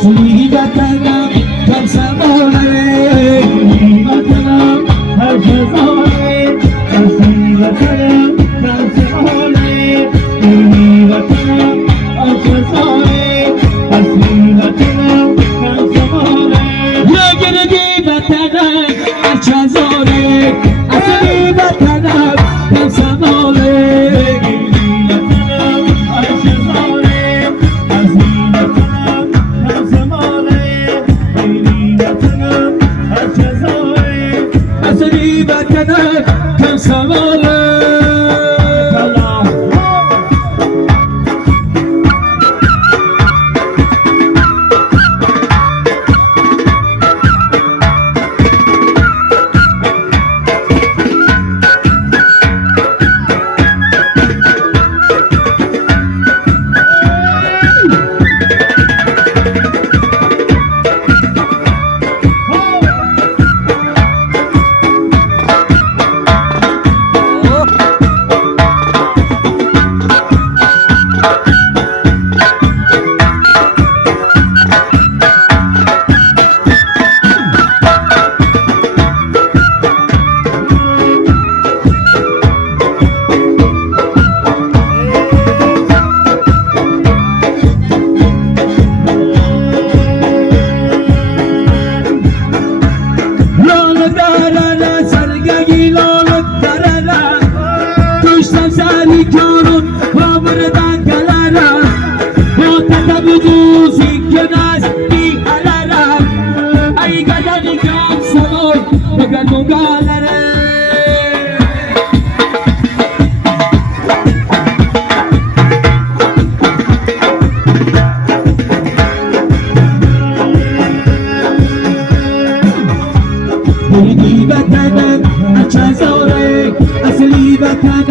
اصلی وطنم کم سمانه وطنم هر جزاره اصلی وطنم کم سمانه وطنم هر جزاره اصلی وطنم کم سمانه یا گردی وطنم هر جزاره اصلی وطنم کم سمانه كم سمالة بيدي بكنا أشازوري أصلي بكنا